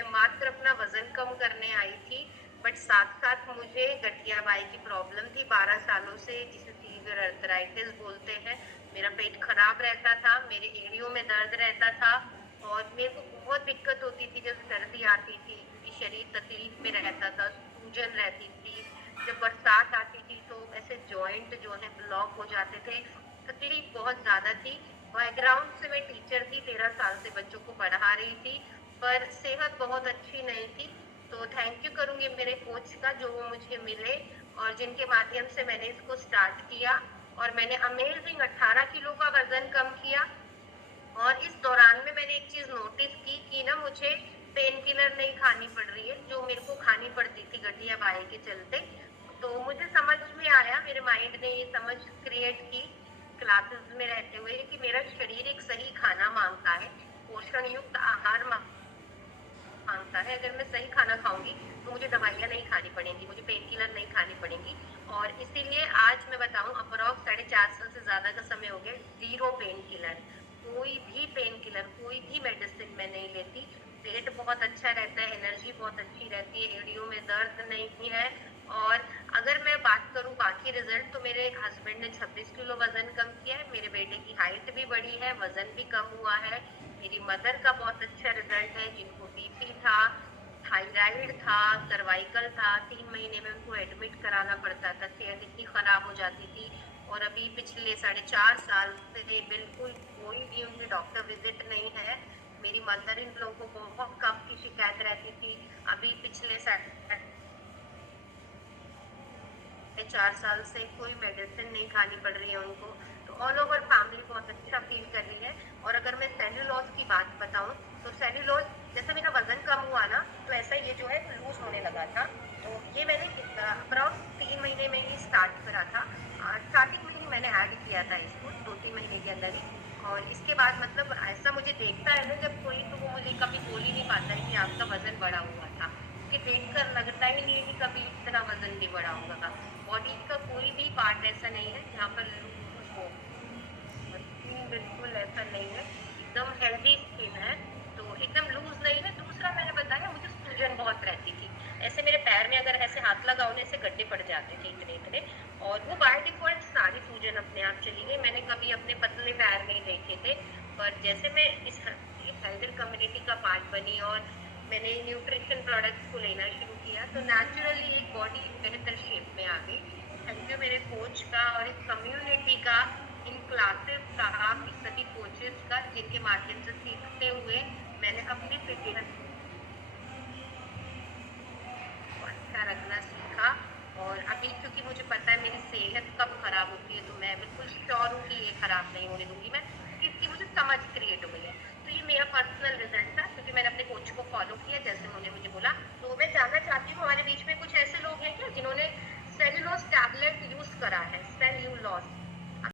मैं मात्र अपना वजन कम करने आई थी, बट साथ साथ मुझे गठिया बाई की प्रॉब्लम थी 12 सालों से, जिसे सीवियर अर्थराइटिस बोलते हैं। मेरा पेट खराब रहता था, मेरे एड़ियों में दर्द रहता था और मेरे को बहुत दिक्कत होती थी जब सर्दी आती थी, क्योंकि शरीर तकलीफ में रहता था, सूजन रहती थी। जब बरसात आती थी तो ऐसे जॉइंट जो है ब्लॉक हो जाते थे, तकलीफ बहुत ज्यादा थी। बैकग्राउंड से मैं टीचर थी, 13 साल से बच्चों को पढ़ा रही थी, पर सेहत बहुत अच्छी नहीं थी। तो थैंक यू करूंगी मेरे कोच का, जो वो मुझे मिले और जिनके माध्यम से मैंने इसको स्टार्ट किया और मैंने अमेजिंग 18 किलो का वजन कम किया। और इस दौरान में मैंने एक चीज नोटिस की कि ना मुझे पेन किलर नहीं खानी पड़ रही है, जो मेरे को खानी पड़ती थी गठिया बाई के चलते। तो मुझे समझ में आया, मेरे माइंड ने ये समझ क्रिएट की क्लासेस में रहते हुए कि मेरा शरीर एक सही खाना मांगता है, पोषण युक्त आहार मांगता है। अगर मैं सही खाना खाऊंगी तो मुझे दवाइयाँ नहीं खानी पड़ेंगी, मुझे पेन किलर नहीं खानी पड़ेंगी। और इसीलिए आज मैं बताऊं, अप्रॉक्स 4.5 साल से ज्यादा का समय हो गया, 0 पेन किलर, कोई भी पेन किलर, कोई भी मेडिसिन मैं नहीं लेती। पेट बहुत अच्छा रहता है, एनर्जी बहुत अच्छी रहती है, एड़ियों में दर्द नहीं है। और अगर मैं बात करूं बाकी रिजल्ट, तो मेरे हस्बैंड ने 26 किलो वजन कम किया है, मेरे बेटे की हाइट भी बढ़ी है, वजन भी कम हुआ है। मेरी मदर का बहुत अच्छा रिजल्ट है, जिनको बीपी था, थायराइड था, सर्वाइकल था, 3 महीने में उनको एडमिट कराना पड़ता था, सेहत इतनी खराब हो जाती थी। और अभी पिछले 4.5 साल से बिल्कुल कोई भी उनकी डॉक्टर विजिट नहीं है। मेरी मदर इन लोगों को बहुत कफ की शिकायत रहती थी, अभी पिछले 4 साल से कोई मेडिसिन नहीं खानी पड़ रही है उनको। तो ऑल ओवर फैमिली बहुत अच्छा फील कर रही है। और अगर मैं सेल्यूलोज की बात बताऊं, तो सेल्यूलोज, जैसे मेरा वजन कम हुआ ना, तो ऐसा ये जो है लूज होने लगा था। तो ये मैंने अप्रॉक्स 3 महीने में ही स्टार्ट करा था। स्टार्टिंग में ही मैंने ऐड किया था इसको, 2-3 महीने के अंदर ही। और इसके बाद मतलब ऐसा मुझे देखता है ना जब कोई, तो वो मुझे कभी बोल ही नहीं पाता है कि आपका वजन बढ़ा हुआ था, क्योंकि देखकर लगता ही नहीं है कि कभी इतना वजन भी बढ़ा होगा। बॉडी का कोई भी पार्ट ऐसा नहीं है जहाँ पर लूज हो, स्किन बिल्कुल ऐसा नहीं है, एकदम हेल्दी स्किन है। तो एकदम लूज नहीं है। दूसरा मैंने बताया, मुझे सूजन बहुत रहती थी, ऐसे मेरे पैर में अगर ऐसे हाथ लगाओ ना, ऐसे गड्ढे पड़ जाते थे इतने इतने। और वो बाय डिफॉल्ट सारी सूजन अपने आप चली गई, मैंने कभी अपने पतले पैर नहीं देखे थे। पर जैसे मैं इस हेल्थ कम्युनिटी का पार्ट बनी और मैंने न्यूट्रिशन प्रोडक्ट्स को लेना शुरू किया, तो नेचुरली एक बॉडी बेहतर शेप में आ गई। थैंक यू मेरे कोच का और इस कम्युनिटी का, इन क्लासेस का, इस सभी कोचेस का, जिनके माध्यम से सीखते हुए मैंने अपनी फिटनेस को अच्छा रखना सीखा। और अभी क्योंकि मुझे पता है मेरी सेहत कब खराब होती है, तो मैं बिल्कुल श्योर हूँ कि ये खराब नहीं होने दूंगी मैं, क्योंकि इसकी मुझे समझ क्रिएट हो गई है। तो ये मेरा पर्सनल रिजल्ट था, क्योंकि मैंने अपने कोच को फॉलो किया जैसे मुझे मुझे बोला। तो मैं जानना चाहती हूँ, हमारे बीच में कुछ ऐसे लोग हैं क्या जिन्होंने सेल्यूलोज टैबलेट यूज करा है, सेल्यूलोज